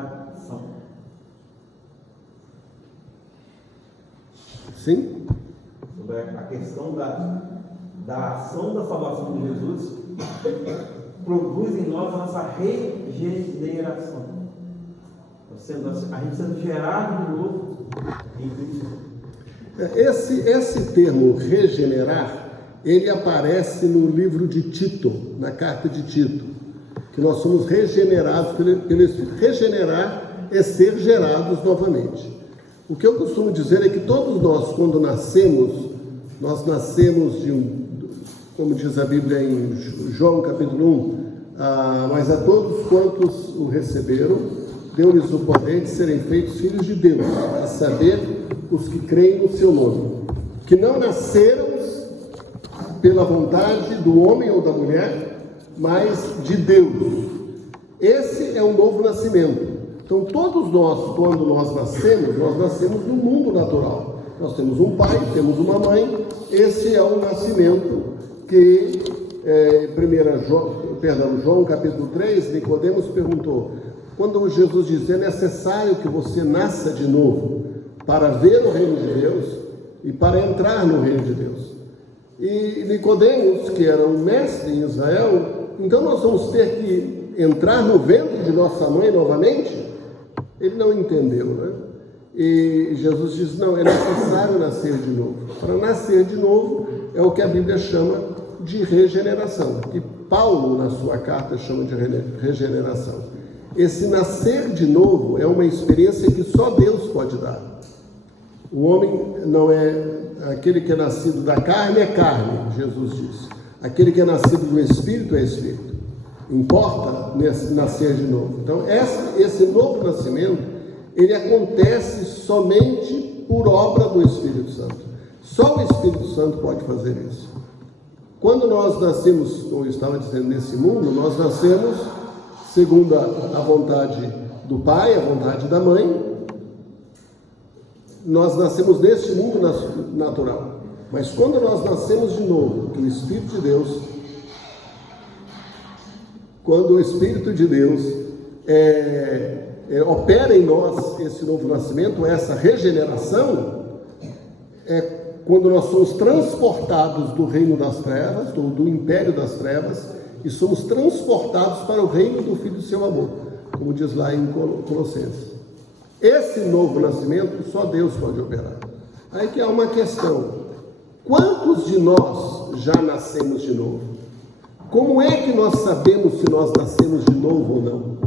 geração. Sim? Sobre a questão da ação da salvação de Jesus, produz em nós a nossa regeneração. A gente sendo gerado de novo em Cristo. Esse termo regenerar, ele aparece no livro de Tito, na carta de Tito, que nós somos regenerados pelo Espírito. Regenerar é ser gerados novamente. O que eu costumo dizer é que todos nós, quando nascemos, nós nascemos como diz a Bíblia em João capítulo 1, mas a todos quantos o receberam, deu-lhes o poder de serem feitos filhos de Deus, a saber, os que creem no seu nome, que não nasceram pela vontade do homem ou da mulher, mas de Deus. Esse é um novo nascimento. Então, todos nós, quando nós nascemos no mundo natural. Nós temos um pai, temos uma mãe. Esse é o nascimento que, João capítulo 3, Nicodemos perguntou, quando Jesus diz, é necessário que você nasça de novo para ver o reino de Deus e para entrar no reino de Deus. E Nicodemos, que era um mestre em Israel, então nós vamos ter que entrar no ventre de nossa mãe novamente? Ele não entendeu, né? E Jesus diz, não, é necessário nascer de novo. Para nascer de novo é o que a Bíblia chama de regeneração, que Paulo, na sua carta, chama de regeneração. Esse nascer de novo é uma experiência que só Deus pode dar. O homem não é... Aquele que é nascido da carne é carne, Jesus disse. Aquele que é nascido do Espírito é Espírito. Importa nascer de novo. Então, esse novo nascimento, ele acontece somente por obra do Espírito Santo. Só o Espírito Santo pode fazer isso. Quando nós nascemos, como eu estava dizendo, nesse mundo, nós nascemos segundo a vontade do Pai, a vontade da Mãe. Nós nascemos neste mundo natural. Mas quando nós nascemos de novo, que o Espírito de Deus, quando o Espírito de Deus opera em nós esse novo nascimento, essa regeneração, quando nós somos transportados do reino das trevas, do império das trevas, e somos transportados para o reino do Filho do seu amor, como diz lá em Colossenses. Esse novo nascimento só Deus pode operar. Aí que há uma questão. Quantos de nós já nascemos de novo? Como é que nós sabemos se nós nascemos de novo ou não?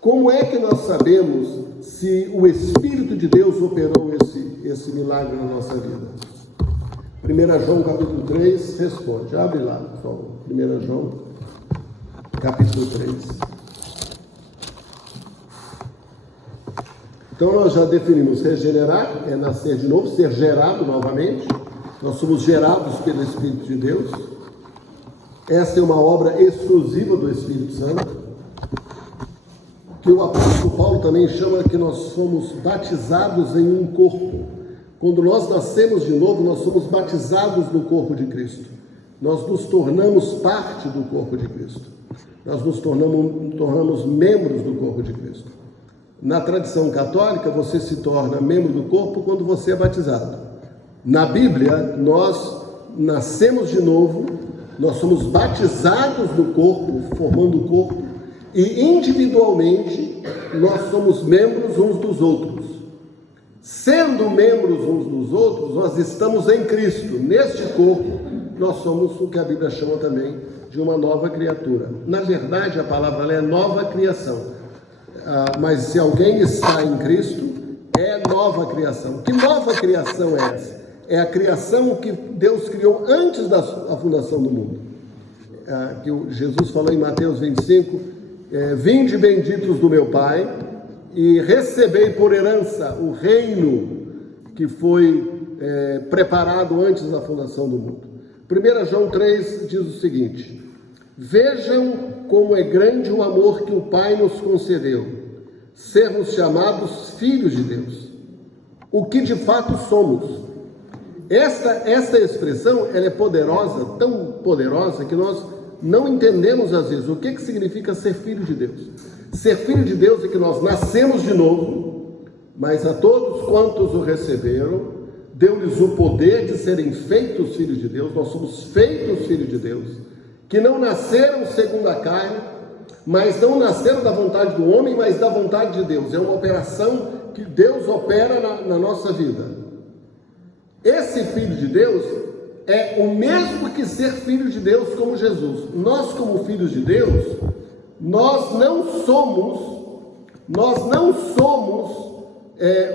Como é que nós sabemos se o Espírito de Deus operou esse milagre na nossa vida? 1 João capítulo 3 responde. Abre lá, por favor. 1 João capítulo 3. Então nós já definimos regenerar, é nascer de novo, ser gerado novamente. Nós somos gerados pelo Espírito de Deus. Essa é uma obra exclusiva do Espírito Santo, que o apóstolo Paulo também chama que nós somos batizados em um corpo. Quando nós nascemos de novo, nós somos batizados no corpo de Cristo. Nós nos tornamos parte do corpo de Cristo. Nós nos tornamos membros do corpo de Cristo. Na tradição católica, você se torna membro do corpo quando você é batizado. Na Bíblia, nós nascemos de novo, nós somos batizados no corpo, formando o corpo, e individualmente nós somos membros uns dos outros. Sendo membros uns dos outros, nós estamos em Cristo. Neste corpo, nós somos o que a Bíblia chama também de uma nova criatura. Na verdade, a palavra é nova criação. Mas se alguém está em Cristo, é nova criação. Que nova criação é essa? É a criação que Deus criou antes da fundação do mundo. Que Jesus falou em Mateus 25, vinde benditos do meu Pai, e recebei por herança o reino que foi preparado antes da fundação do mundo. 1 João 3 diz o seguinte, vejam como é grande o amor que o Pai nos concedeu, sermos chamados filhos de Deus, o que de fato somos. Essa expressão ela é poderosa, tão poderosa, que nós não entendemos às vezes o que significa ser filho de Deus. Ser filho de Deus é que nós nascemos de novo, mas a todos quantos o receberam, deu-lhes o poder de serem feitos filhos de Deus. Nós somos feitos filhos de Deus, que não nasceram segundo a carne, mas não nasceram da vontade do homem, mas da vontade de Deus. É uma operação que Deus opera na nossa vida. Esse filho de Deus é o mesmo que ser filho de Deus como Jesus. Nós, como filhos de Deus, nós não somos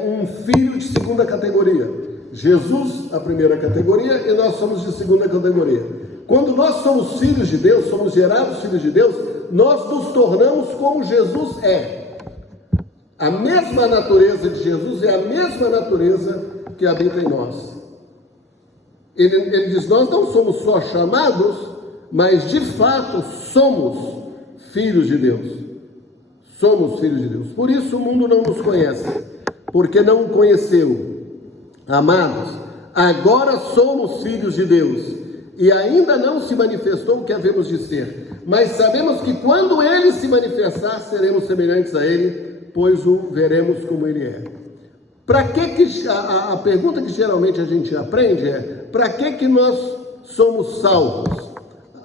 um filho de segunda categoria. Jesus, a primeira categoria, e nós somos de segunda categoria. Quando nós somos filhos de Deus, somos gerados filhos de Deus, nós nos tornamos como Jesus é. A mesma natureza de Jesus é a mesma natureza que habita em nós. Ele diz, nós não somos só chamados, mas de fato somos filhos de Deus. Somos filhos de Deus. Por isso o mundo não nos conhece, porque não o conheceu. Amados, agora somos filhos de Deus, e ainda não se manifestou o que havemos de ser, mas sabemos que quando Ele se manifestar, seremos semelhantes a Ele, pois o veremos como Ele é. Para que a pergunta que geralmente a gente aprende é, para que nós somos salvos?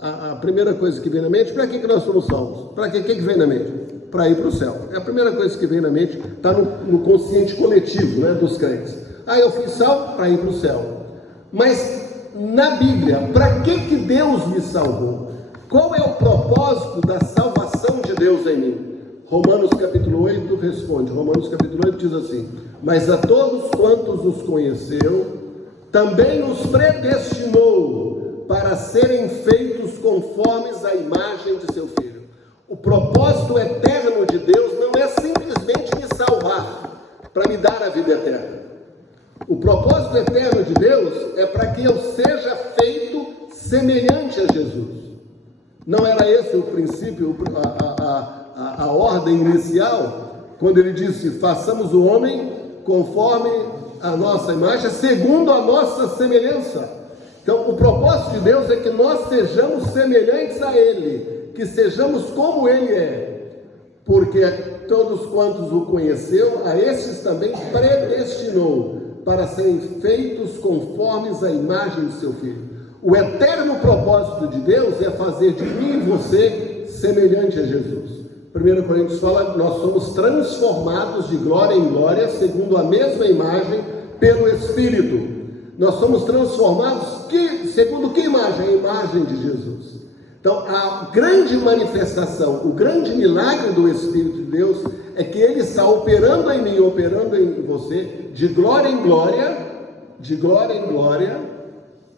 A primeira coisa que vem na mente, para que nós somos salvos? Para que vem na mente? Para ir para o céu. É a primeira coisa que vem na mente, está no consciente coletivo, né, dos crentes. Eu fui salvo para ir para o céu. Mas na Bíblia, para que Deus me salvou? Qual é o propósito da salvação de Deus em mim? Romanos capítulo 8 responde. Romanos capítulo 8 diz assim: mas a todos quantos os conheceu, também os predestinou para serem feitos conformes à imagem de seu Filho. O propósito eterno de Deus não é simplesmente me salvar, para me dar a vida eterna. O propósito eterno de Deus é para que eu seja feito semelhante a Jesus. Não era esse o princípio, a ordem inicial, quando ele disse, façamos o homem conforme a nossa imagem, segundo a nossa semelhança. Então, o propósito de Deus é que nós sejamos semelhantes a Ele, que sejamos como Ele é, porque todos quantos o conheceu, a esses também predestinou para serem feitos conformes à imagem de seu Filho. O eterno propósito de Deus é fazer de mim e você semelhante a Jesus. 1 Coríntios fala, nós somos transformados de glória em glória, segundo a mesma imagem, pelo Espírito. Nós somos transformados, segundo que imagem? A imagem de Jesus. Então, a grande manifestação, o grande milagre do Espírito de Deus é que Ele está operando em mim, operando em você, de glória em glória,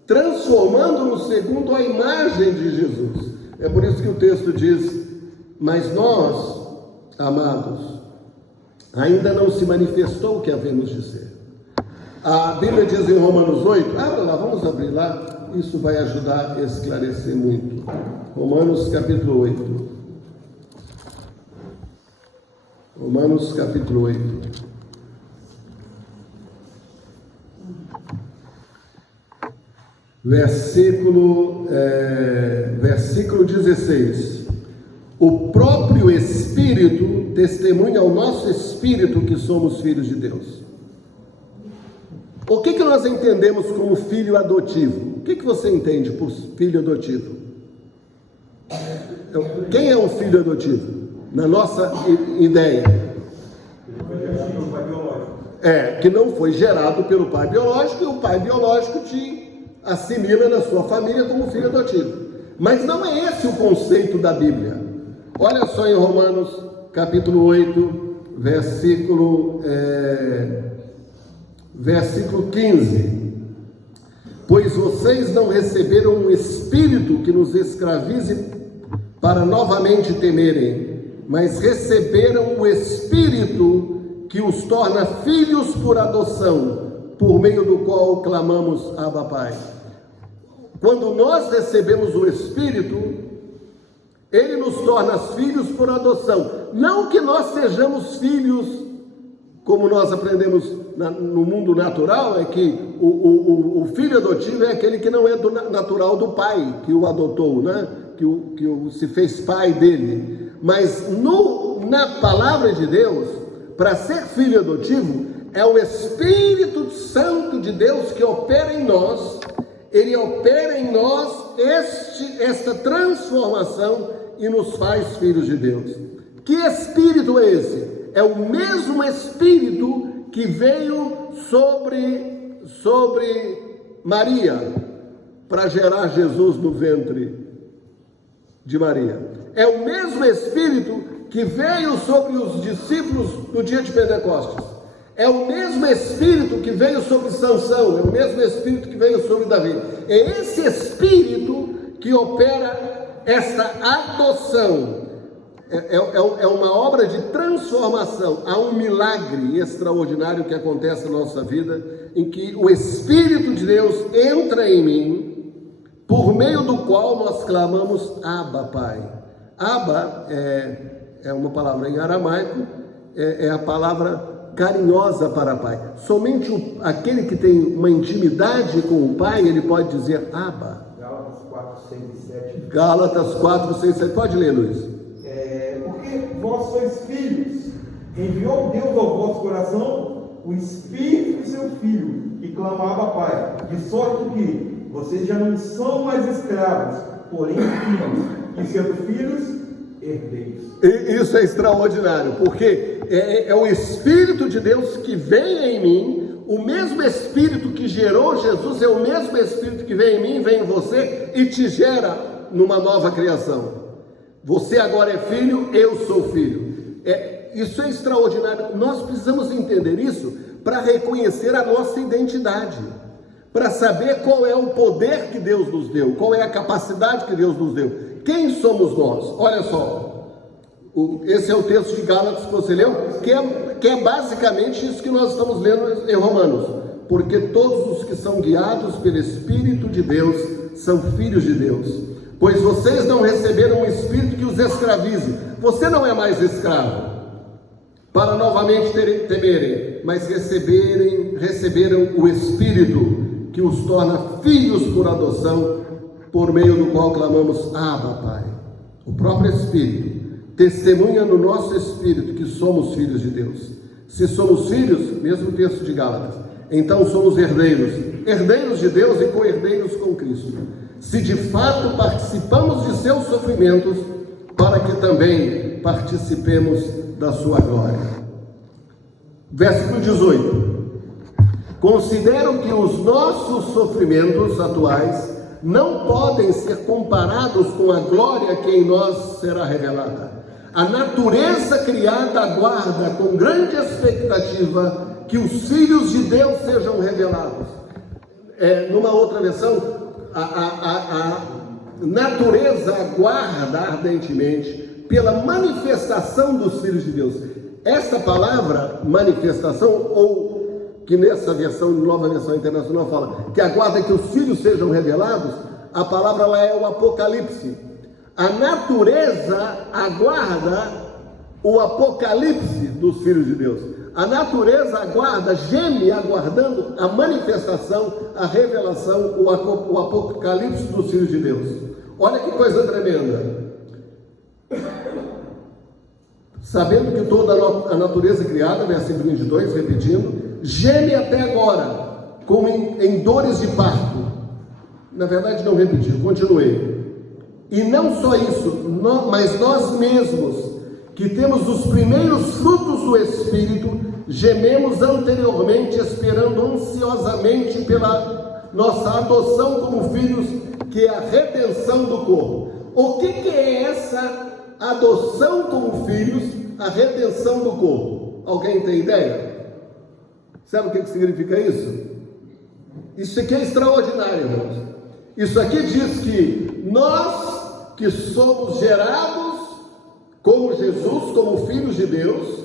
transformando-nos segundo a imagem de Jesus. É por isso que o texto diz, mas nós, amados, ainda não se manifestou o que havemos de ser. A Bíblia diz em Romanos 8, abra lá, vamos abrir lá, isso vai ajudar a esclarecer muito. Romanos capítulo 8. Romanos capítulo 8. Versículo 16. O próprio Espírito testemunha ao nosso espírito que somos filhos de Deus. O que nós entendemos como filho adotivo? O que você entende por filho adotivo? Quem é um filho adotivo? Na nossa ideia. Que não foi gerado pelo pai biológico, e o pai biológico te assimila na sua família como filho adotivo. Mas não é esse o conceito da Bíblia. Olha só em Romanos capítulo 8, versículo 15. Pois vocês não receberam um espírito que nos escravize para novamente temerem, mas receberam o Espírito que os torna filhos por adoção, por meio do qual clamamos Abba Pai. Quando nós recebemos o Espírito, Ele nos torna filhos por adoção. Não que nós sejamos filhos, como nós aprendemos no mundo natural, é que o filho adotivo é aquele que não é natural do pai, que o adotou, né? se fez pai dele. Mas na palavra de Deus, para ser filho adotivo, é o Espírito Santo de Deus que opera em nós. Ele opera em nós esta transformação e nos faz filhos de Deus. Que Espírito é esse? É o mesmo Espírito que veio sobre Maria para gerar Jesus no ventre de Maria. É o mesmo Espírito que veio sobre os discípulos no dia de Pentecostes. É o mesmo Espírito que veio sobre Sansão. É o mesmo Espírito que veio sobre Davi. É esse Espírito que opera essa adoção. É uma obra de transformação. Há um milagre extraordinário que acontece na nossa vida, em que o Espírito de Deus entra em mim, por meio do qual nós clamamos Abba, Pai. Abba é uma palavra em aramaico, é a palavra carinhosa para Pai. Somente aquele que tem uma intimidade com o Pai, ele pode dizer Abba. Gálatas 4, 6 e 7. Gálatas 4, 6 e 7. Pode ler, Luiz. Porque vós sois filhos, enviou Deus ao vosso coração o Espírito de seu Filho, que clamava Pai, de sorte que vocês já não são mais escravos, porém filhos, e sendo filhos, herdeiros. Isso é extraordinário, porque é o Espírito de Deus que vem em mim. O mesmo Espírito que gerou Jesus é o mesmo Espírito que vem em mim, vem em você e te gera numa nova criação. Você agora é filho, eu sou filho. Isso é extraordinário. Nós precisamos entender isso para reconhecer a nossa identidade, para saber qual é o poder que Deus nos deu, qual é a capacidade que Deus nos deu. Quem somos nós? Olha só, esse é o texto de Gálatas que você leu, que é basicamente isso que nós estamos lendo em Romanos. Porque todos os que são guiados pelo Espírito de Deus são filhos de Deus. Pois vocês não receberam um espírito que os escravize. Você não é mais escravo, para novamente temerem, mas receberam o Espírito que os torna filhos por adoção, por meio do qual clamamos Abba, Pai. O próprio Espírito testemunha no nosso espírito que somos filhos de Deus. Se somos filhos, mesmo texto de Gálatas, então somos herdeiros de Deus e co-herdeiros com Cristo. Se de fato participamos de seus sofrimentos, para que também participemos da sua glória. Versículo 18. Considero que os nossos sofrimentos atuais não podem ser comparados com a glória que em nós será revelada. A natureza criada aguarda com grande expectativa que os filhos de Deus sejam revelados. Numa outra versão, a natureza aguarda ardentemente pela manifestação dos filhos de Deus. Essa palavra manifestação, ou que nessa versão, nova versão internacional fala, que aguarda que os filhos sejam revelados, a palavra lá é o Apocalipse. A natureza aguarda o Apocalipse dos filhos de Deus. A natureza aguarda, geme aguardando a manifestação, a revelação, o Apocalipse dos filhos de Deus. Olha que coisa tremenda. Sabendo que toda a natureza criada, versículo 22, repetindo, geme até agora, como em dores de parto. Na verdade não repetiu, continuei. E não só isso, mas nós mesmos, que temos os primeiros frutos do Espírito, gememos anteriormente, esperando ansiosamente pela nossa adoção como filhos, que é a redenção do corpo. O que é essa adoção como filhos, a redenção do corpo? Alguém tem ideia? Sabe o que significa isso? Isso aqui é extraordinário, irmãos. Isso aqui diz que nós que somos gerados como Jesus, como filhos de Deus,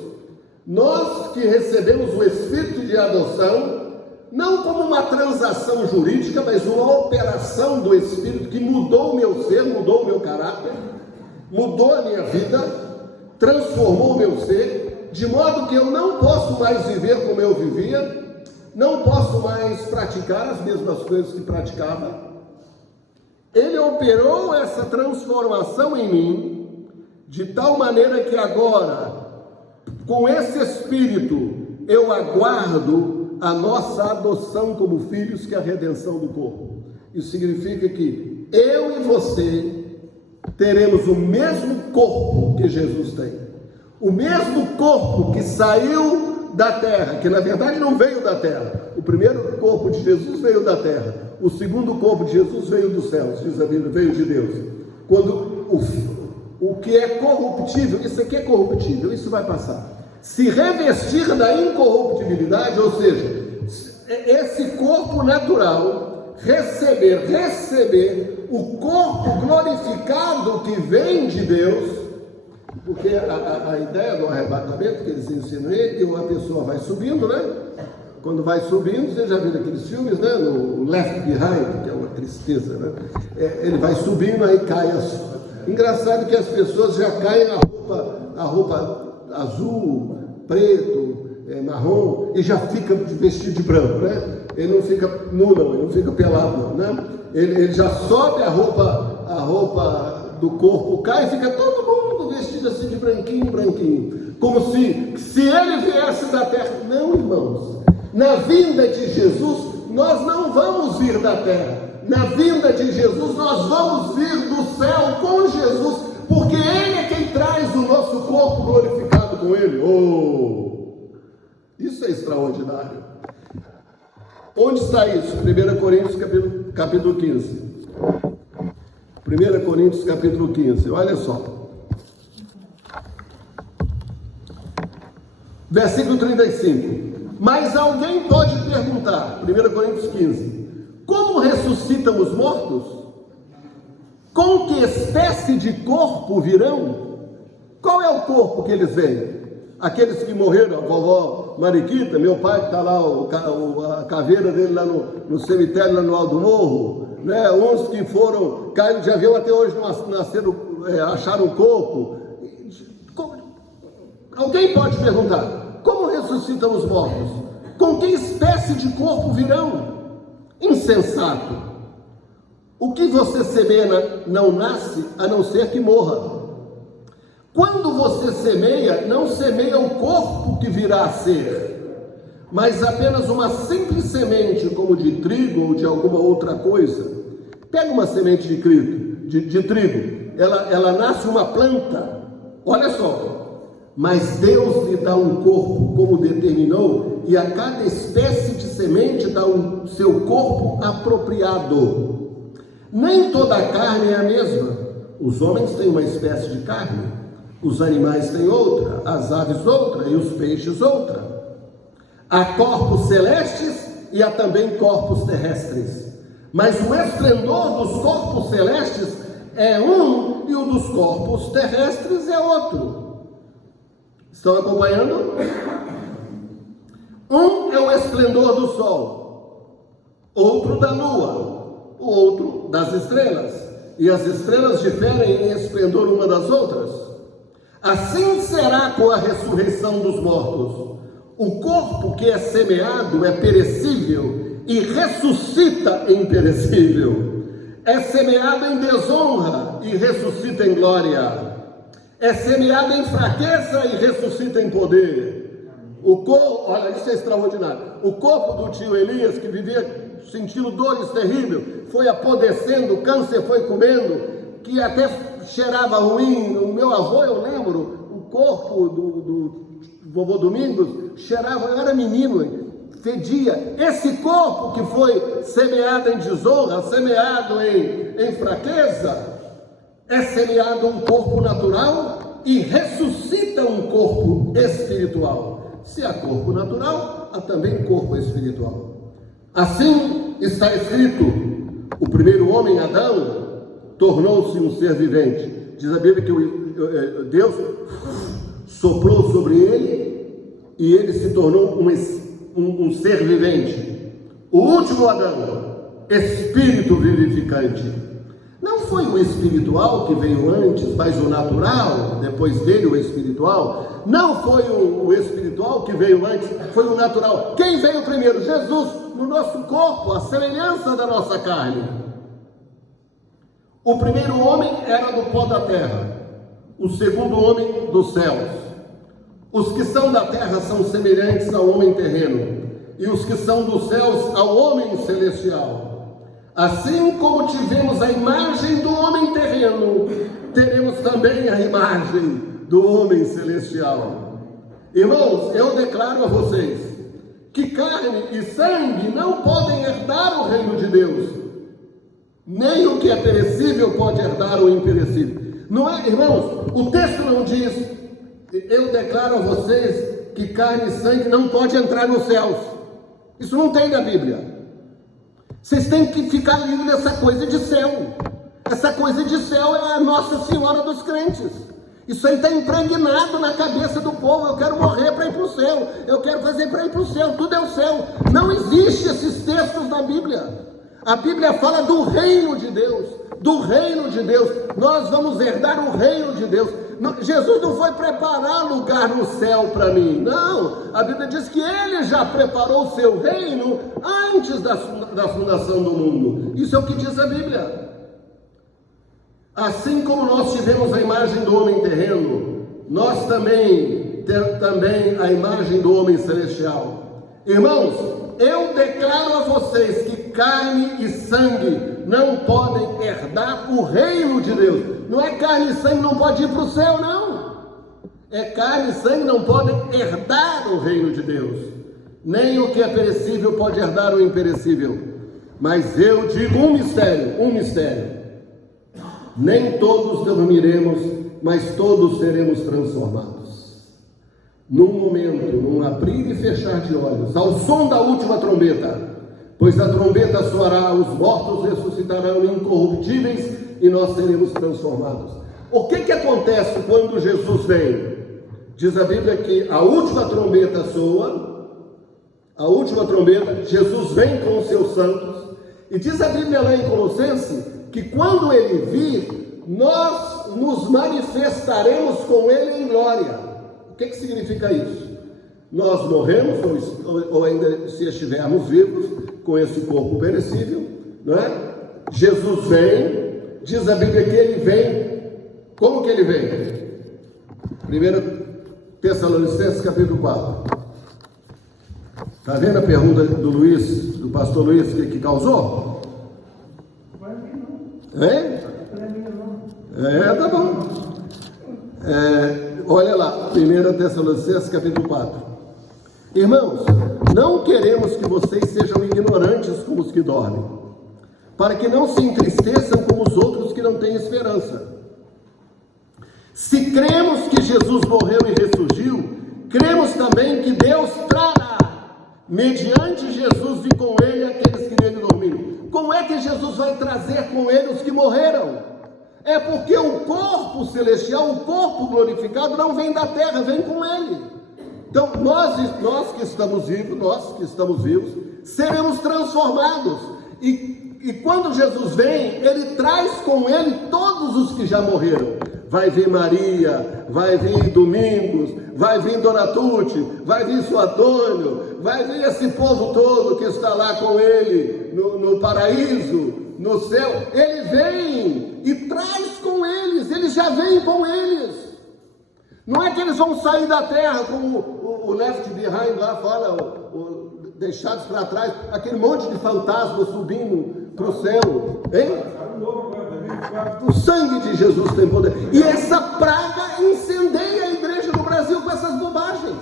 nós que recebemos o Espírito de adoção, não como uma transação jurídica, mas uma operação do Espírito que mudou o meu ser, mudou o meu caráter, mudou a minha vida, transformou o meu ser, de modo que eu não posso mais viver como eu vivia, não posso mais praticar as mesmas coisas que praticava. Ele operou essa transformação em mim, de tal maneira que agora, com esse Espírito, eu aguardo a nossa adoção como filhos, que é a redenção do corpo. Isso significa que eu e você teremos o mesmo corpo que Jesus tem. O mesmo corpo que saiu da terra, que na verdade não veio da terra. O primeiro corpo de Jesus veio da terra. O segundo corpo de Jesus veio dos céus, diz a Bíblia, veio de Deus. Quando o que é corruptível, isso aqui é corruptível, isso vai passar. Se revestir da incorruptibilidade, ou seja, esse corpo natural, receber o corpo glorificado que vem de Deus, porque a ideia do arrebatamento que eles ensinam é que uma pessoa vai subindo, né? Quando vai subindo, você já viu aqueles filmes, né? No Left Behind, que é uma tristeza, né? Ele vai subindo, aí cai Engraçado que as pessoas já caem a roupa azul, preto, marrom, e já fica vestido de branco, né? Ele não fica nu, não, ele não fica pelado, não, né? Ele já sobe a roupa do corpo, cai e fica todo mundo vestido assim de branquinho, como se ele viesse da terra. Não, irmãos, na vinda de Jesus, nós não vamos vir da terra. Na vinda de Jesus, nós vamos vir do céu com Jesus, porque Ele é quem traz o nosso corpo glorificado com Ele. Oh, isso é extraordinário. Onde está isso? 1 Coríntios capítulo 15. 1 Coríntios capítulo 15, olha só. Versículo 35. Mas alguém pode perguntar, 1 Coríntios 15, como ressuscitam os mortos? Com que espécie de corpo virão? Qual é o corpo que eles veem? Aqueles que morreram, a vovó Mariquita, meu pai que está lá, a caveira dele lá no cemitério, lá no alto do morro, né? Uns que caíram de avião até hoje, nasceram, acharam o corpo. Alguém pode perguntar, como ressuscitam os mortos? Com que espécie de corpo virão? Insensato! O que você semeia não nasce, a não ser que morra. Quando você semeia, não semeia o corpo que virá a ser, mas apenas uma simples semente, como de trigo ou de alguma outra coisa. Pega uma semente de trigo, ela nasce uma planta, olha só, mas Deus lhe dá um corpo como determinou, e a cada espécie de semente dá o seu corpo apropriado. Nem toda a carne é a mesma. Os homens têm uma espécie de carne, os animais têm outra, as aves outra e os peixes outra. Há corpos celestes e há também corpos terrestres. Mas o esplendor dos corpos celestes é um e o dos corpos terrestres é outro. Estão acompanhando? Um é o esplendor do sol, outro da lua, o outro das estrelas. E as estrelas diferem em esplendor uma das outras. Assim será com a ressurreição dos mortos. O corpo que é semeado é perecível e ressuscita em imperecível. É semeado em desonra e ressuscita em glória. É semeado em fraqueza e ressuscita em poder. Olha, isso é extraordinário. O corpo do tio Elias, que vivia sentindo dores terríveis, foi apodrecendo, o câncer foi comendo, que até cheirava ruim. O meu avô, eu lembro, o corpo do vovô Domingos cheirava, eu era menino, fedia. Esse corpo que foi semeado em desonra, semeado em fraqueza, é semeado um corpo natural e ressuscita um corpo espiritual. Se há corpo natural, há também corpo espiritual. Assim está escrito: o primeiro homem, Adão, tornou-se um ser vivente. Diz a Bíblia que Deus soprou sobre ele e ele se tornou um ser vivente. O último Adão, espírito vivificante. Não foi o espiritual que veio antes, mas o natural, depois dele o espiritual. Não foi o espiritual que veio antes, foi o natural. Quem veio primeiro? Jesus, no nosso corpo, a semelhança da nossa carne. O primeiro homem era do pó da terra, o segundo homem dos céus. Os que são da terra são semelhantes ao homem terreno, e os que são dos céus ao homem celestial. Assim como tivemos a imagem do homem terreno, teremos também a imagem do homem celestial. Irmãos, eu declaro a vocês que carne e sangue não podem herdar o reino de Deus, nem o que é perecível pode herdar o imperecível. Não é, irmãos? O texto não diz: eu declaro a vocês que carne e sangue não pode entrar nos céus. Isso não tem na Bíblia. Vocês têm que ficar livres dessa coisa de céu. Essa coisa de céu é a Nossa Senhora dos crentes. Isso aí está impregnado na cabeça do povo. Eu quero morrer para ir para o céu. Eu quero fazer para ir para o céu. Tudo é o céu. Não existe esses textos na Bíblia. A Bíblia fala do reino de Deus. Do reino de Deus. Nós vamos herdar o reino de Deus. Jesus não foi preparar lugar no céu para mim. Não. A Bíblia diz que Ele já preparou o seu reino antes da fundação do mundo. Isso é o que diz a Bíblia. Assim como nós tivemos a imagem do homem terreno, nós também a imagem do homem celestial. Irmãos, eu declaro a vocês que carne e sangue não podem herdar o reino de Deus. Não é carne e sangue não pode ir para o céu, não. É carne e sangue não podem herdar o reino de Deus. Nem o que é perecível pode herdar o imperecível. Mas eu digo um mistério. Nem todos dormiremos, mas todos seremos transformados. Num momento, num abrir e fechar de olhos, ao som da última trombeta, pois a trombeta soará, os mortos ressuscitarão incorruptíveis e nós seremos transformados. O que acontece quando Jesus vem? Diz a Bíblia que a última trombeta soa, Jesus vem com os seus santos, e diz a Bíblia lá em Colossenses, que quando Ele vir, nós nos manifestaremos com Ele em glória. O que significa isso? Nós morremos, ou ainda se estivermos vivos, com esse corpo perecível, não é? Jesus vem, diz a Bíblia que Ele vem. Como que Ele vem? 1 Tessalonicenses capítulo 4. Está vendo a pergunta do pastor Luiz, que causou? Tá bom. Olha lá, 1 Tessalonicenses capítulo 4. Irmãos, não queremos que vocês sejam ignorantes como os que dormem, para que não se entristeçam como os outros que não têm esperança. Se cremos que Jesus morreu e ressurgiu, cremos também que Deus trará, mediante Jesus e com Ele, aqueles que nele dormiram. Como é que Jesus vai trazer com Ele os que morreram? É porque o corpo celestial, o corpo glorificado, não vem da terra, vem com Ele. Então, nós que estamos vivos, seremos transformados. E quando Jesus vem, Ele traz com Ele todos os que já morreram. Vai vir Maria, vai vir Domingos, vai vir Dona Tuti, vai vir Suatônio, vai vir esse povo todo que está lá com Ele, no paraíso, no céu. Ele vem e traz com eles, Ele já vem com eles. Não é que eles vão sair da terra, como o Left Behind lá fala, deixados para trás, aquele monte de fantasmas subindo para o céu, hein? O sangue de Jesus tem poder. E essa praga incendeia a igreja do Brasil com essas bobagens.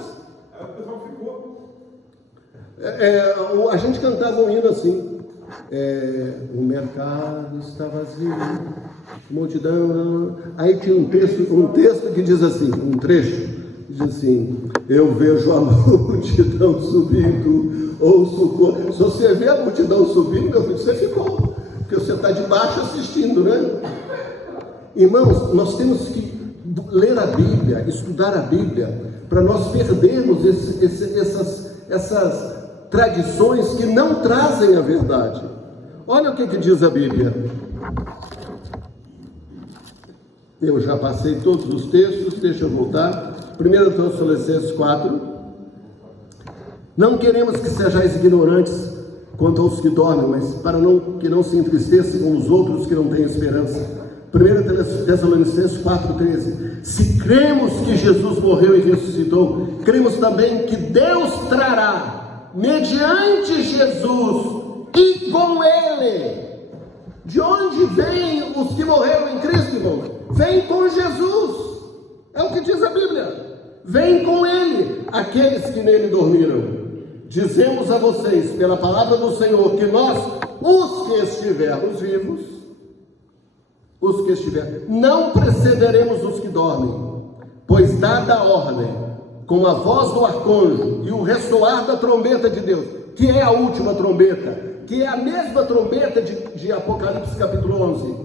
A gente cantava um hino assim: o mercado está vazio, multidão. Aí tinha um texto que diz assim, um trecho, diz assim: eu vejo a multidão subindo, ouço o coro. Se você vê a multidão subindo, meu filho, você ficou, porque você está de baixo assistindo, né? Irmãos, nós temos que ler a Bíblia, estudar a Bíblia, para nós perdermos essas tradições que não trazem a verdade. Olha o que diz a Bíblia. Eu já passei todos os textos, deixa eu voltar. 1 Tessalonicenses 4. Não queremos que sejais ignorantes quanto aos que dormem, mas que não se entristeçam com os outros que não têm esperança. 1 Tessalonicenses 4,13. Se cremos que Jesus morreu e ressuscitou, cremos também que Deus trará, mediante Jesus e com Ele. De onde vêm os que morreram em Cristo, irmãos? Vem com Jesus. É o que diz a Bíblia. Vem com Ele, aqueles que nele dormiram. Dizemos a vocês, pela palavra do Senhor, que nós, os que estivermos vivos, não precederemos os que dormem, pois dada a ordem, com a voz do arcanjo e o ressoar da trombeta de Deus, que é a última trombeta, que é a mesma trombeta de Apocalipse capítulo 11,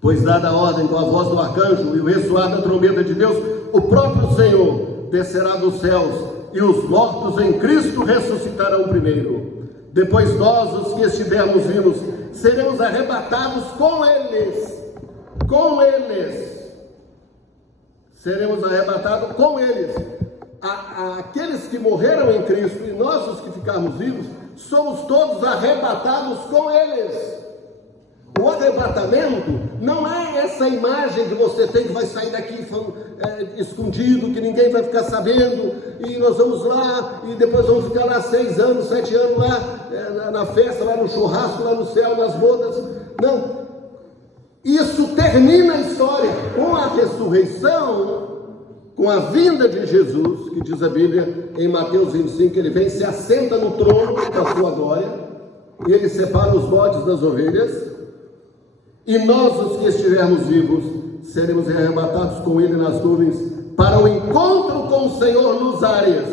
pois dada a ordem com a voz do arcanjo e o ressoar da trombeta de Deus, o próprio Senhor descerá dos céus, e os mortos em Cristo ressuscitarão primeiro. Depois nós, os que estivermos vivos, seremos arrebatados com eles. Seremos arrebatados com eles. Aqueles que morreram em Cristo e nós, os que ficarmos vivos, somos todos arrebatados com eles. O arrebatamento não é essa imagem que você tem que vai sair daqui escondido, que ninguém vai ficar sabendo, e nós vamos lá, e depois vamos ficar lá 6 anos, 7 anos lá, na festa, lá no churrasco, lá no céu, nas bodas. Não. Isso termina a história com a ressurreição, com a vinda de Jesus, que diz a Bíblia em Mateus 25, que ele vem, se assenta no trono da sua glória, e ele separa os bodes das ovelhas, e nós, os que estivermos vivos, seremos arrebatados com ele nas nuvens, para o encontro com o Senhor nos ares,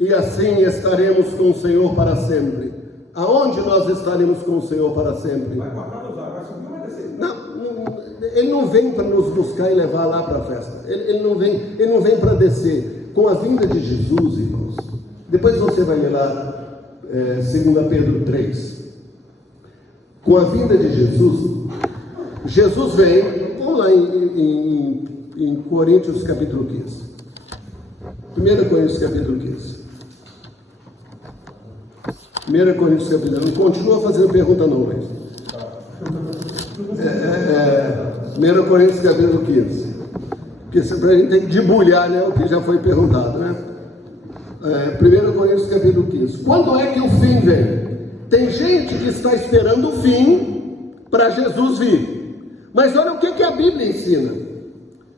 e assim estaremos com o Senhor para sempre. Aonde nós estaremos com o Senhor para sempre? Vai cortar os ares, vai subir, vai descer. Não, ele não vem para nos buscar e levar lá para a festa. Ele não vem para descer. Com a vinda de Jesus, irmãos, depois você vai ler lá 2 Pedro 3. Com a vinda de Jesus vem, vamos lá em Coríntios capítulo 15. 1 Coríntios capítulo 15. 1 Coríntios capítulo 15. Não continua fazendo pergunta não, mas 1 Coríntios capítulo 15. Porque sempre a gente tem que debulhar, né, o que já foi perguntado, né? 1 Coríntios capítulo 15. Quando é que o fim vem? Tem gente que está esperando o fim para Jesus vir. Mas olha o que a Bíblia ensina.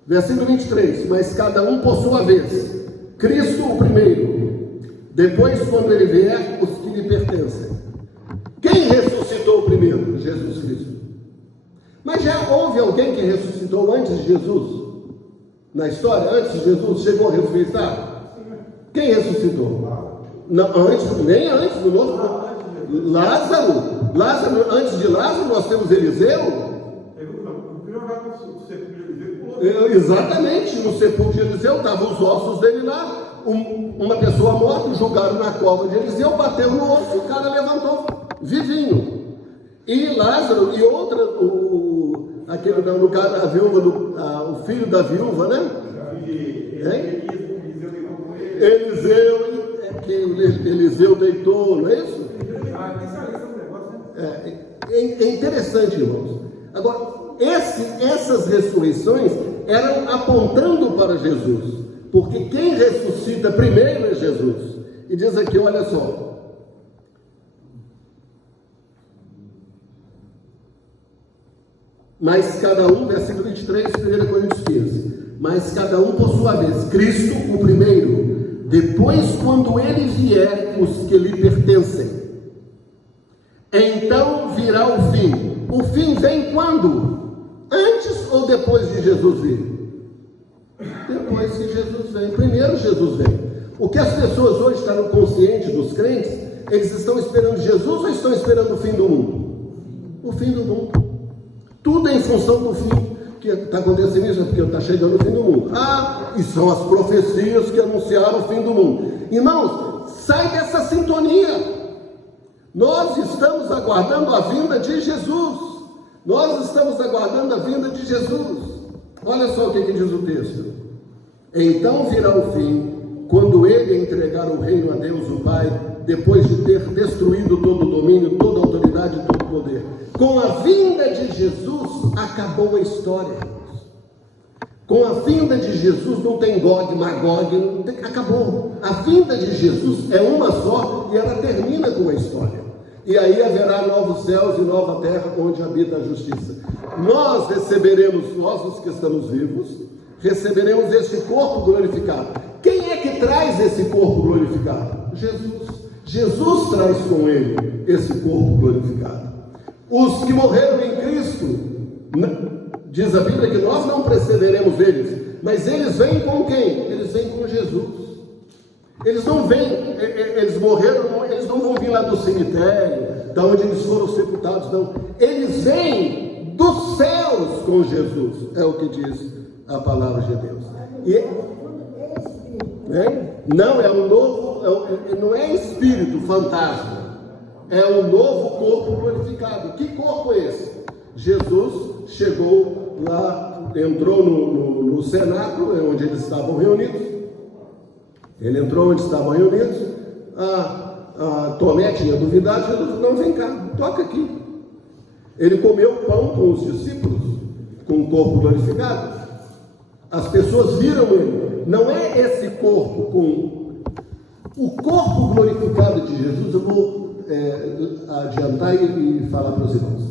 Versículo 23. Mas cada um por sua vez. Cristo o primeiro. Depois, quando ele vier, os que lhe pertencem. Quem ressuscitou primeiro? Jesus Cristo. Mas já houve alguém que ressuscitou antes de Jesus? Na história, antes de Jesus, chegou a ressuscitar? Quem ressuscitou? Não, nem antes do novo. Lázaro, antes de Lázaro nós temos Eliseu. Exatamente, no sepulcro de Eliseu estavam os ossos dele lá. Uma pessoa morta, jogaram na cova de Eliseu, bateu no osso, o cara levantou vivinho. E Lázaro e outra, no caso a viúva, o filho da viúva, né? Eliseu deitou, não é isso? É interessante, irmãos. Agora, essas ressurreições eram apontando para Jesus, porque quem ressuscita primeiro é Jesus. E diz aqui, olha só, mas cada um, versículo 23, 1 Coríntios 15, mas cada um por sua vez, Cristo o primeiro, depois quando ele vier, os que lhe pertencem. Então virá o fim. O fim vem quando? Antes ou depois de Jesus vir? Depois que Jesus vem. Primeiro Jesus vem. O que as pessoas hoje estão conscientes dos crentes, eles estão esperando Jesus ou estão esperando o fim do mundo? O fim do mundo. Tudo é em função do fim. Que está acontecendo isso, porque está chegando o fim do mundo. E são as profecias que anunciaram o fim do mundo. Irmãos, sai dessa sintonia. Nós estamos aguardando a vinda de Jesus. Nós estamos aguardando a vinda de Jesus. Olha só o que diz o texto. Então virá o fim, quando ele entregar o reino a Deus o Pai, depois de ter destruído todo o domínio, toda a autoridade e todo o poder. Com a vinda de Jesus, acabou a história. Com a vinda de Jesus não tem Gog, Magog, acabou. A vinda de Jesus é uma só e ela termina com a história. E aí haverá novos céus e nova terra onde habita a justiça. Nós receberemos, nós os que estamos vivos, receberemos este corpo glorificado. Quem é que traz esse corpo glorificado? Jesus. Jesus traz com ele esse corpo glorificado. Os que morreram em Cristo, diz a Bíblia que nós não precederemos eles, mas eles vêm com quem? Eles vêm com Jesus. Eles não vêm, eles morreram, eles não vão vir lá do cemitério, da onde eles foram sepultados, não. Eles vêm dos céus com Jesus, é o que diz a palavra de Deus. Não é um novo, não é espírito fantasma, é um novo corpo glorificado. Que corpo é esse? Jesus chegou lá, entrou no cenáculo, onde eles estavam reunidos. Ele entrou onde estavam reunidos. Tomé tinha duvidado. Jesus, não, vem cá, toca aqui. Ele comeu pão com os discípulos, com o corpo glorificado. As pessoas viram ele. Não é esse corpo com o corpo glorificado de Jesus. Eu vou adiantar e falar para os irmãos.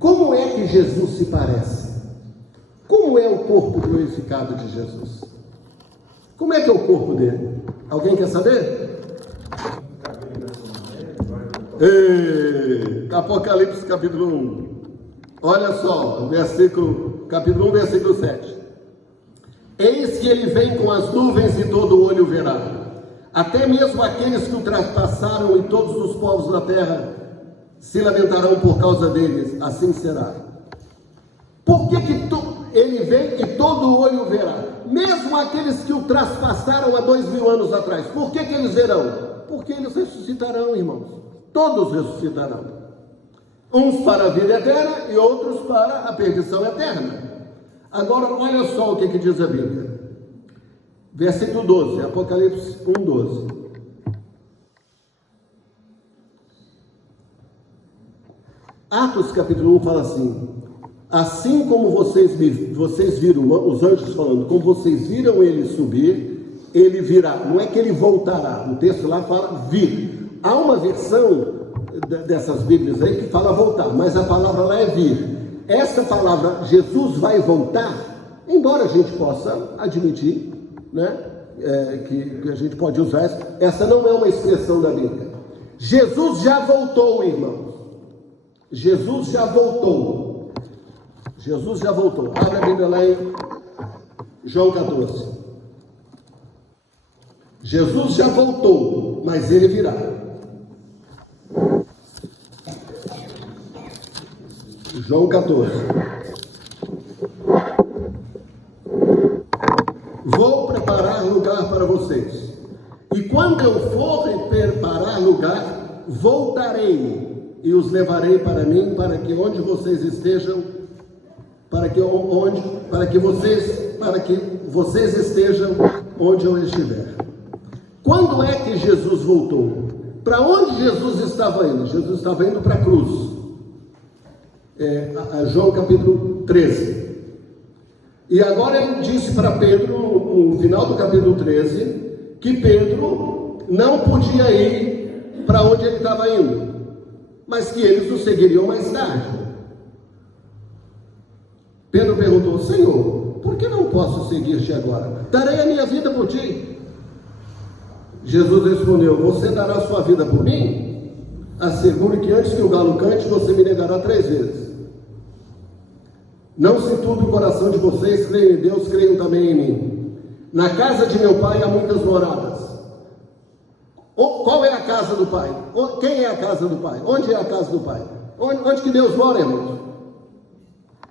Como é que Jesus se parece? Como é o corpo glorificado de Jesus? Como é que é o corpo dele? Alguém quer saber? Apocalipse capítulo 1. Olha só, capítulo 1, versículo 7. Eis que ele vem com as nuvens e todo o olho verá. Até mesmo aqueles que o trapassaram, e todos os povos da terra se lamentarão por causa deles. Assim será. Por que ele vem e todo o olho verá? Mesmo aqueles que o traspassaram há 2000 anos atrás. Por que eles verão? Porque eles ressuscitarão, irmãos. Todos ressuscitarão. Uns para a vida eterna e outros para a perdição eterna. Agora, olha só o que diz a Bíblia. Versículo 12, Apocalipse 1, 12. Atos capítulo 1 fala assim: assim como vocês viram, os anjos falando, como vocês viram ele subir, ele virá. Não é que ele voltará, o texto lá fala vir. Há uma versão dessas Bíblias aí que fala voltar, mas a palavra lá é vir. Essa palavra, Jesus vai voltar, embora a gente possa admitir, né, que a gente pode usar essa não é uma expressão da Bíblia. Jesus já voltou, irmãos. Jesus já voltou. Jesus já voltou. Abre a Bíblia lá em João 14. Jesus já voltou, mas ele virá. João 14. Vou preparar lugar para vocês. E quando eu for preparar lugar, voltarei e os levarei para mim, para que onde vocês estejam, para que vocês estejam onde eu estiver. Quando é que Jesus voltou? Para onde Jesus estava indo? Jesus estava indo para a cruz. João capítulo 13. E agora ele disse para Pedro, no final do capítulo 13, que Pedro não podia ir para onde ele estava indo, mas que eles o seguiriam mais tarde. Pedro perguntou: Senhor, por que não posso seguir-te agora? Darei a minha vida por ti. Jesus respondeu: você dará a sua vida por mim? Asseguro que antes que o galo cante, você me negará 3 vezes. Não se turbe o coração de vocês, creiam em Deus, creiam também em mim. Na casa de meu pai há muitas moradas. Qual é a casa do pai? Quem é a casa do pai? Onde é a casa do pai? Onde que Deus mora, irmão?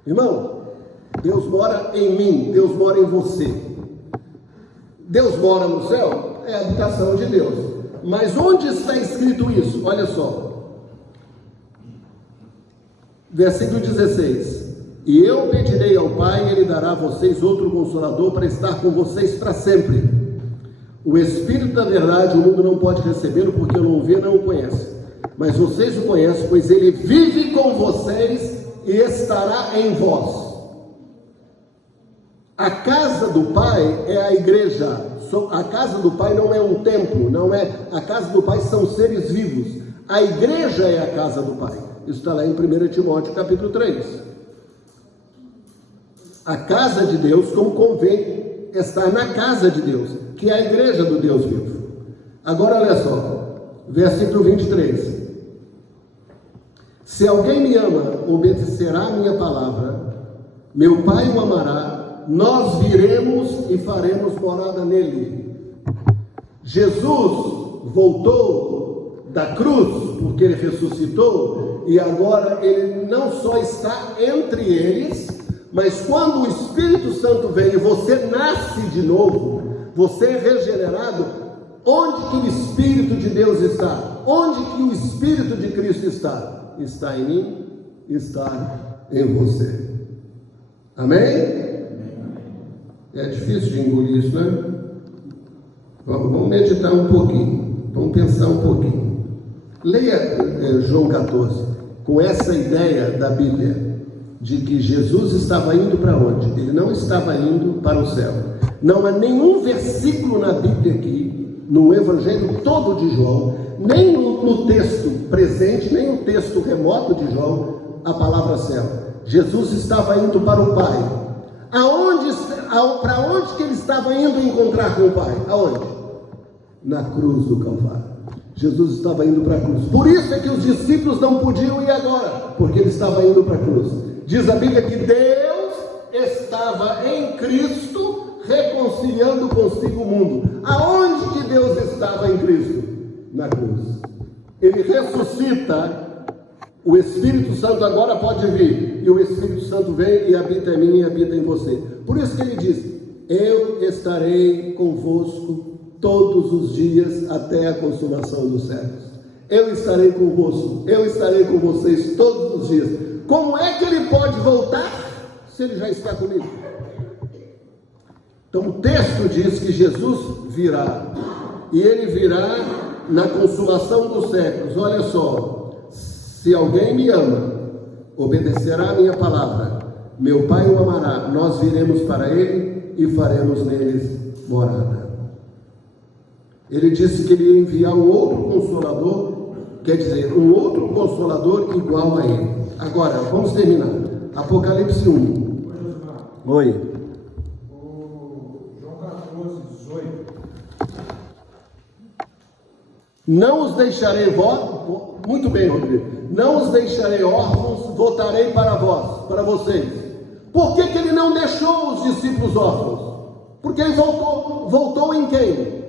Irmão, Deus mora em mim, Deus mora em você. Deus mora no céu, é a habitação de Deus. Mas onde está escrito isso? Olha só. Versículo 16. E eu pedirei ao Pai, e Ele dará a vocês outro Consolador para estar com vocês para sempre. O Espírito da verdade, o mundo não pode recebê-lo porque não o vê, não o conhece. Mas vocês o conhecem, pois ele vive com vocês e estará em vós. A casa do Pai é a igreja. A casa do Pai não é um templo, não é. A casa do Pai são seres vivos. A igreja é a casa do Pai. Isso está lá em 1 Timóteo capítulo 3. A casa de Deus, como convém, está na casa de Deus, que é a igreja do Deus vivo. Agora olha só, versículo 23. Se alguém me ama, obedecerá a minha palavra, meu Pai o amará, nós viremos e faremos morada nele. Jesus voltou da cruz, porque ele ressuscitou, e agora ele não só está entre eles, mas quando o Espírito Santo vem e você nasce de novo, você é regenerado, onde que o Espírito de Deus está? Onde que o Espírito de Cristo está? Está em mim, está em você. Amém? É difícil de engolir isso, né? Vamos meditar um pouquinho, vamos pensar um pouquinho. Leia João 14, com essa ideia da Bíblia, de que Jesus estava indo para onde? Ele não estava indo para o céu. Não há nenhum versículo na Bíblia aqui, no Evangelho todo de João, nem no texto presente, nem no texto remoto de João, a palavra céu. Jesus estava indo para o Pai. Para onde que ele estava indo encontrar com o Pai? Aonde? Na cruz do Calvário. Jesus estava indo para a cruz. Por isso é que os discípulos não podiam ir agora, porque ele estava indo para a cruz. Diz a Bíblia que Deus estava em Cristo reconciliando consigo o mundo. Aonde que Deus estava em Cristo? Na cruz. Ele ressuscita, o Espírito Santo agora pode vir, e o Espírito Santo vem e habita em mim e habita em você. Por isso que ele diz: eu estarei convosco todos os dias até a consumação dos séculos. Eu estarei convosco, eu estarei com vocês todos os dias. Como é que ele pode voltar se ele já está comigo? Então o texto diz que Jesus virá, e ele virá na consumação dos séculos. Olha só, se alguém me ama, obedecerá a minha palavra, meu Pai o amará, nós viremos para ele e faremos neles morada. Ele disse que ele ia enviar um outro consolador, quer dizer, um outro consolador igual a ele. Agora, vamos terminar. Apocalipse 1. Oi. João 14, 18. Não os deixarei muito bem, Rodrigo. Não os deixarei órfãos, voltarei para vós, para vocês. Por que ele não deixou os discípulos órfãos? Porque ele voltou em quem?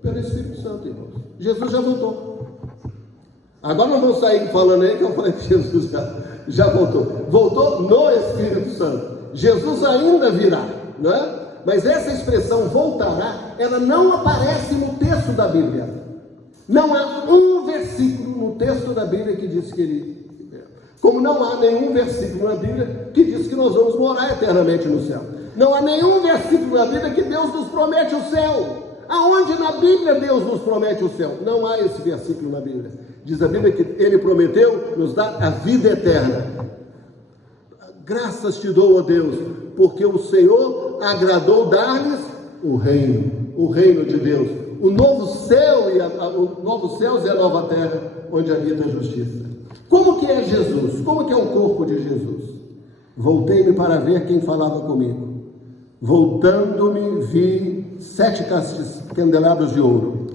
Pelo Espírito Santo, irmãos. Jesus já voltou. Agora não vamos sair falando aí que eu falei que Jesus já voltou. Voltou no Espírito Santo. Jesus ainda virá, né? Mas essa expressão voltará, ela não aparece no texto da Bíblia. Não há um versículo no texto da Bíblia que diz que ele... Como não há nenhum versículo na Bíblia que diz que nós vamos morar eternamente no céu. Não há nenhum versículo na Bíblia que Deus nos promete o céu. Aonde na Bíblia Deus nos promete o céu? Não há esse versículo na Bíblia. Diz a Bíblia que ele prometeu nos dar a vida eterna. Graças te dou, ó Deus, porque o Senhor agradou dar-lhes o reino de Deus, o novo céu o novo céus e a nova terra, onde habita a justiça. Como que é Jesus? Como que é o corpo de Jesus? Voltei-me para ver quem falava comigo. Voltando-me, vi 7 candelabros de ouro,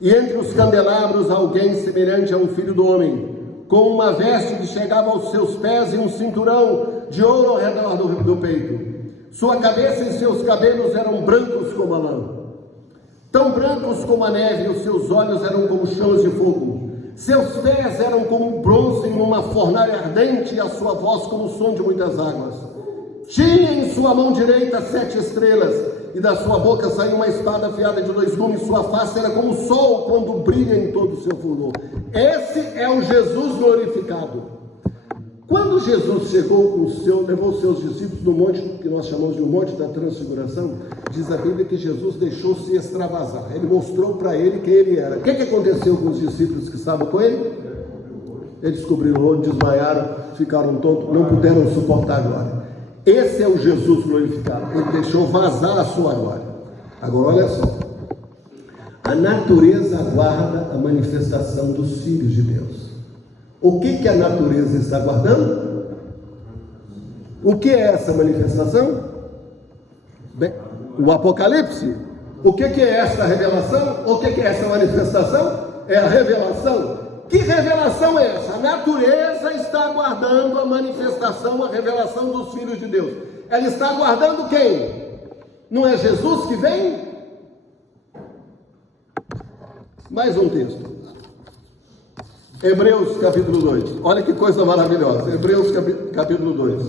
e entre os candelabros alguém semelhante a um filho do homem, com uma veste que chegava aos seus pés e um cinturão de ouro ao redor do peito. Sua cabeça e seus cabelos eram brancos como a lã, tão brancos como a neve, e os seus olhos eram como chamas de fogo. Seus pés eram como bronze em uma fornalha ardente, e a sua voz como o som de muitas águas. Tinha em sua mão direita 7 estrelas, e da sua boca saiu uma espada afiada de 2 gumes. Sua face era como o sol quando brilha em todo o seu fulgor. Esse é o Jesus glorificado. Quando Jesus chegou levou os seus discípulos no monte que nós chamamos de o Monte da Transfiguração, diz a Bíblia que Jesus deixou-se extravasar. Ele mostrou para ele quem ele era. O que aconteceu com os discípulos que estavam com ele? Eles descobriram o olho, desmaiaram, ficaram tontos, não puderam suportar a glória. Esse é o Jesus glorificado. Ele deixou vazar a sua glória. Agora olha só. A natureza aguarda a manifestação dos filhos de Deus. O que a natureza está aguardando? O que é essa manifestação? Bem, o Apocalipse. O que é essa revelação? O que é essa manifestação? É a revelação. Que revelação é essa? A natureza está aguardando a manifestação, a revelação dos filhos de Deus. Ela está aguardando quem? Não é Jesus que vem? Mais um texto. Hebreus capítulo 2. Olha que coisa maravilhosa. Hebreus capítulo 2.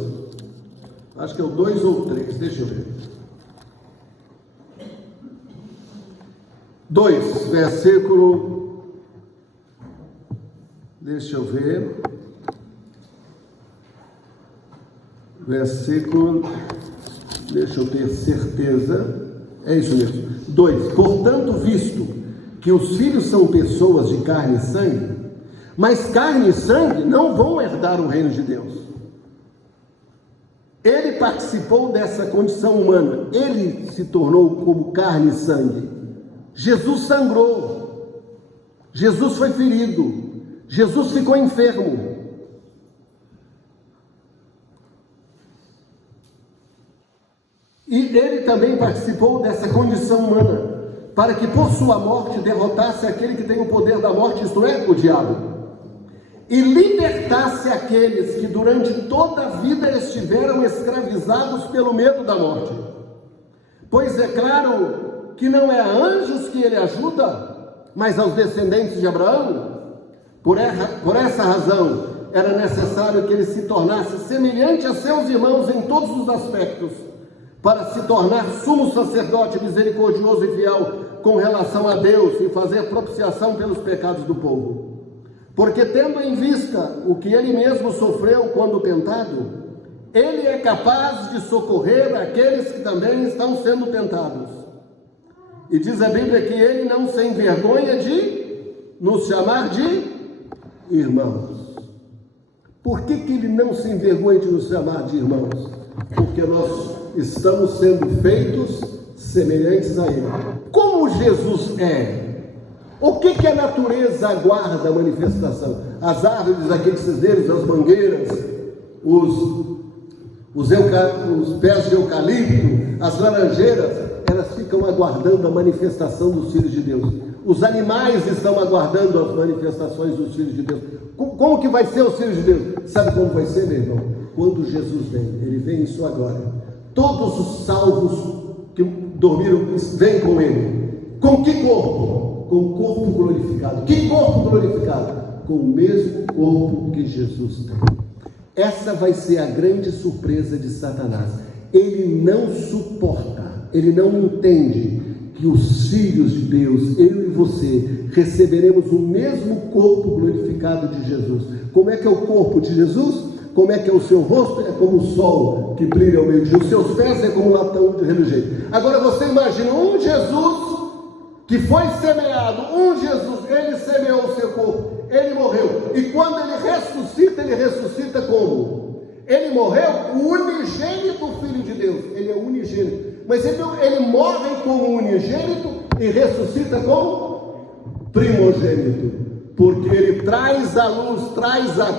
Acho que é o 2 ou 3. Deixa eu ver. 2, versículo. Deixa eu ver. Versículo. Deixa eu ter certeza. É isso mesmo. 2. Portanto, visto que os filhos são pessoas de carne e sangue, mas carne e sangue não vão herdar o reino de Deus. Ele participou dessa condição humana. Ele se tornou como carne e sangue. Jesus sangrou. Jesus foi ferido. Jesus ficou enfermo. E ele também participou dessa condição humana, para que por sua morte derrotasse aquele que tem o poder da morte, isto é, o diabo, e libertasse aqueles que durante toda a vida estiveram escravizados pelo medo da morte. Pois é claro que não é a anjos que ele ajuda, mas aos descendentes de Abraão. Por essa razão, era necessário que ele se tornasse semelhante a seus irmãos em todos os aspectos, para se tornar sumo sacerdote misericordioso e fiel com relação a Deus e fazer propiciação pelos pecados do povo. Porque tendo em vista o que ele mesmo sofreu quando tentado, ele é capaz de socorrer aqueles que também estão sendo tentados. E diz a Bíblia que ele não se envergonha de nos chamar de irmãos. Por que ele não se envergonha de nos chamar de irmãos? Porque nós estamos sendo feitos semelhantes a ele. Como Jesus é? O que a natureza aguarda a manifestação? As árvores, aqueles cisneiros, as mangueiras, os pés de eucalipto, as laranjeiras, elas ficam aguardando a manifestação dos filhos de Deus. Os animais estão aguardando as manifestações dos filhos de Deus. Como que vai ser os filhos de Deus? Sabe como vai ser, meu irmão? Quando Jesus vem, ele vem em sua glória. Todos os salvos que dormiram vêm com ele. Com que corpo? Com o corpo glorificado. Que corpo glorificado? Com o mesmo corpo que Jesus tem. Essa vai ser a grande surpresa de Satanás. Ele não suporta, ele não entende que os filhos de Deus, eu e você, receberemos o mesmo corpo glorificado de Jesus. Como é que é o corpo de Jesus? Como é que é o seu rosto? É como o sol que brilha ao meio-dia. Os seus pés é como um latão de reluzente. Agora você imagina um Jesus que foi semeado, Jesus, ele semeou o seu corpo, ele morreu, e quando ele ressuscita como? Ele morreu o unigênito Filho de Deus, ele é unigênito, mas ele morre como unigênito e ressuscita como primogênito, porque ele traz a luz, traz a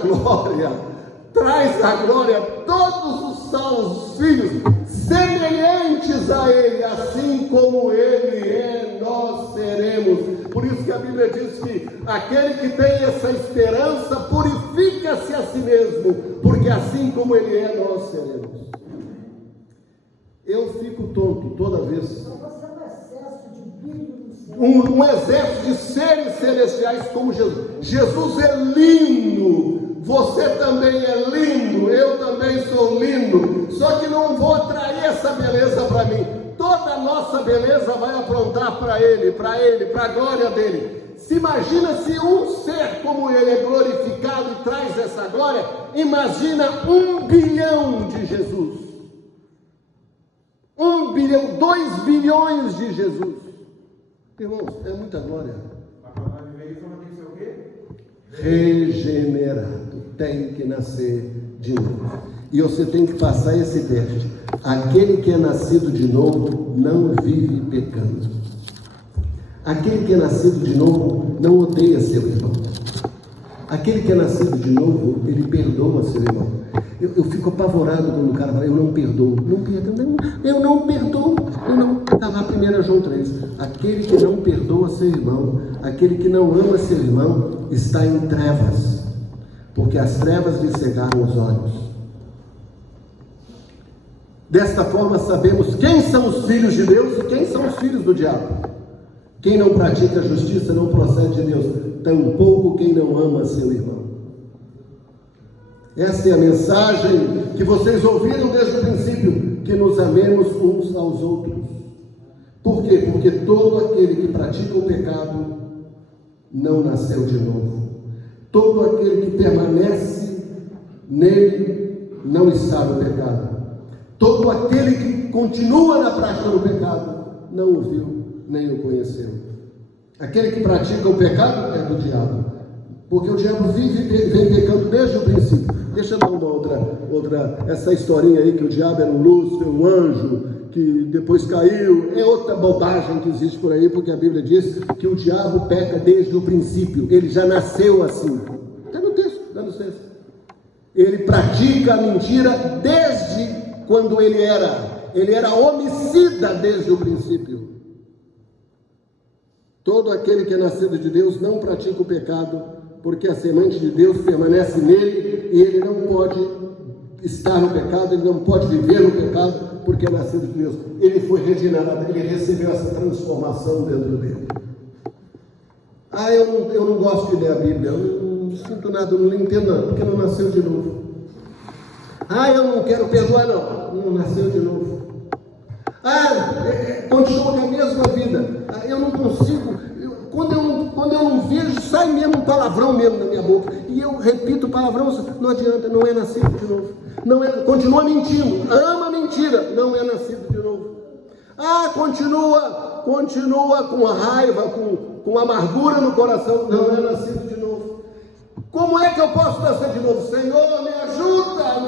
glória todos os salvos filhos, semelhantes a ele, assim como ele é, nós seremos. Por isso que a Bíblia diz que aquele que tem essa esperança purifica-se a si mesmo, porque assim como ele é, nós seremos. Eu fico tonto toda vez. Um exército de seres celestiais como Jesus. Jesus é lindo. Você também é lindo, eu também sou lindo, só que não vou atrair essa beleza para mim. Toda a nossa beleza vai aprontar para ele, para a glória dele. Se imagina se um ser como ele é glorificado e traz essa glória, imagina 1 bilhão de Jesus. 1 bilhão, 2 bilhões de Jesus. Irmãos, é muita glória. Regenerado, tem que nascer de novo. E você tem que passar esse teste. Aquele que é nascido de novo não vive pecando. Aquele que é nascido de novo não odeia seu irmão. Aquele que é nascido de novo, ele perdoa seu irmão. Eu fico apavorado quando o cara fala, eu não perdoo. Eu não perdoo. Está lá 1 João 3. Aquele que não perdoa seu irmão, aquele que não ama seu irmão, está em trevas, porque as trevas lhe cegaram os olhos. Desta forma sabemos quem são os filhos de Deus e quem são os filhos do diabo. Quem não pratica a justiça não procede de Deus, tampouco quem não ama seu irmão. Essa é a mensagem que vocês ouviram desde o princípio, que nos amemos uns aos outros. Por quê? Porque todo aquele que pratica o pecado não nasceu de novo. Todo aquele que permanece nele não está no pecado. Todo aquele que continua na prática do pecado não o viu nem o conheceu. Aquele que pratica o pecado é do diabo, porque o diabo vem pecando desde o princípio. Deixa eu dar uma outra, essa historinha aí que o diabo era um Lúcifer, um anjo, que depois caiu, é outra bobagem que existe por aí, porque a Bíblia diz que o diabo peca desde o princípio, ele já nasceu assim. Está no texto, dá licença. Ele pratica a mentira desde quando ele era homicida desde o princípio. Todo aquele que é nascido de Deus não pratica o pecado, porque a semente de Deus permanece nele e ele não pode estar no pecado, ele não pode viver no pecado, porque é nascido de Deus. Ele foi regenerado, ele recebeu essa transformação dentro dele. Eu não gosto de ler a Bíblia, eu não sinto nada, eu não entendo nada, porque não nasceu de novo. Eu não quero perdoar, não nasceu de novo. Continua com a mesma vida. Eu não consigo, quando eu não vejo, sai mesmo um palavrão mesmo na minha boca, e eu repito o palavrão, não adianta, não é nascido de novo. Continua mentindo, ama a mentira, não é nascido de novo. Continua com raiva, com amargura no coração, não é nascido de novo. Como é que eu posso nascer de novo? Senhor, me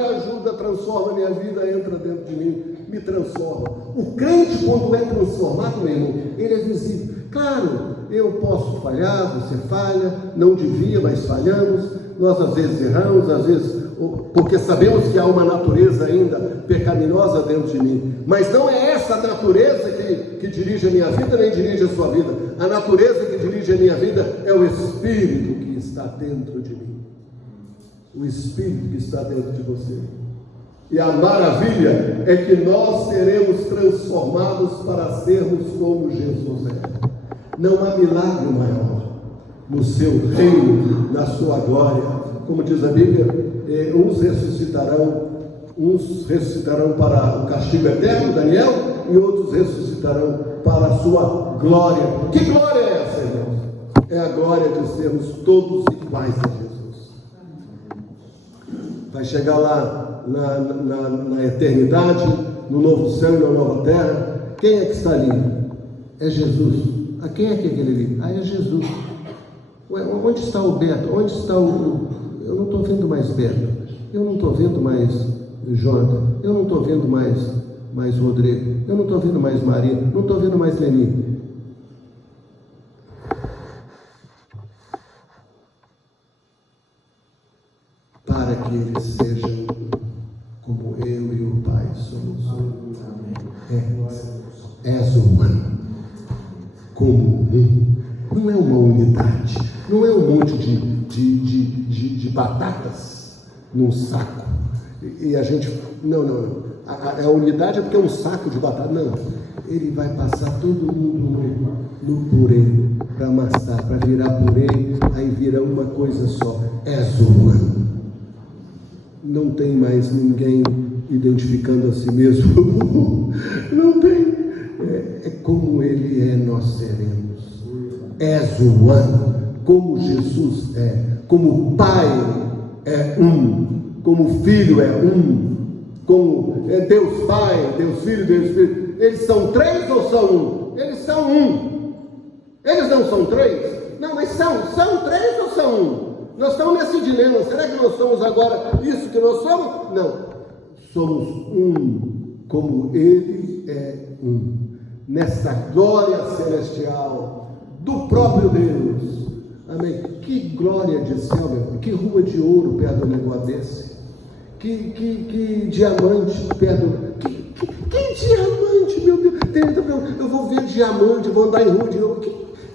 ajuda, transforma a minha vida, entra dentro de mim, me transforma. O crente, quando é transformado, meu irmão, ele é visível. Claro, eu posso falhar, você falha, não devia, mas falhamos. Nós às vezes erramos, às vezes, porque sabemos que há uma natureza ainda pecaminosa dentro de mim. Mas não é essa natureza que dirige a minha vida, nem dirige a sua vida. A natureza que dirige a minha vida é o Espírito que está dentro de mim. O Espírito que está dentro de você. E a maravilha é que nós seremos transformados para sermos como Jesus é. Não há milagre maior no seu reino, na sua glória. Como diz a Bíblia, uns ressuscitarão para o castigo eterno, Daniel, e outros ressuscitarão para a sua glória. Que glória é essa, irmãos? É a glória de sermos todos iguais a Jesus. Vai chegar lá na eternidade, no novo céu e na nova terra. Quem é que está ali? É Jesus. A quem é que é aquele ali? É Jesus. Ué, onde está o Beto? Onde está o... Eu não estou vendo mais Beto. Eu não estou vendo mais Jonathan. Eu não estou vendo mais Rodrigo. Eu não estou vendo mais Maria. Não estou vendo mais Leni. Para que eles sejam como eu e o Pai somos um. És humano. Como um. Não é uma unidade. Não é um monte de batatas num saco. E a gente... Não. A unidade é porque é um saco de batata. Não. Ele vai passar todo mundo no purê, para amassar, para virar purê, aí vira uma coisa só. És humano. Não tem mais ninguém identificando a si mesmo. Não tem. É como ele é, nós seremos. és one, como Jesus é, como o Pai é um, como o Filho é um, como é Deus Pai, Deus Filho, Deus Espírito. Eles são três ou são um? Eles são um. Eles não são três? Não, mas são três ou são um? Nós estamos nesse dilema. Será que nós somos agora isso que nós somos? Não. Somos um, como Ele é um. Nessa glória celestial do próprio Deus. Amém. Que glória de céu, meu irmão. Que rua de ouro perto do negócio desse. Que diamante perto do... Que diamante, meu Deus. Eu vou ver diamante, vou andar em rua de ouro.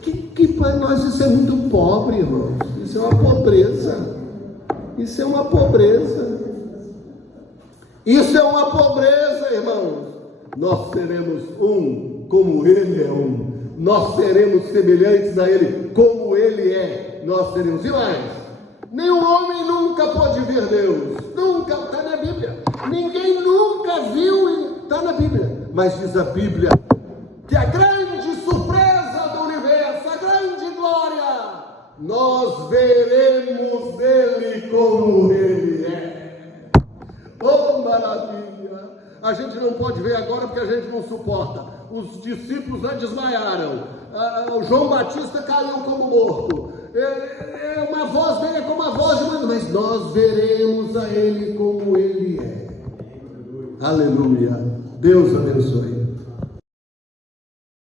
Que para nós isso é muito pobre, irmãos. Isso é uma pobreza. Isso é uma pobreza. Isso é uma pobreza, irmãos. Nós seremos um, como Ele é um. Nós seremos semelhantes a Ele, como Ele é. Nós seremos. E mais? Nenhum homem nunca pode ver Deus. Nunca, está na Bíblia. Ninguém nunca viu, está na Bíblia. Mas diz a Bíblia que a grande surpresa do universo, a grande glória, nós veremos Ele como Ele é. Oh, maravilha! A gente não pode ver agora porque a gente não suporta. Os discípulos já desmaiaram. O João Batista caiu como morto. Uma voz dele é como a voz de uma... Mas nós veremos a Ele como Ele é. Aleluia. Deus abençoe.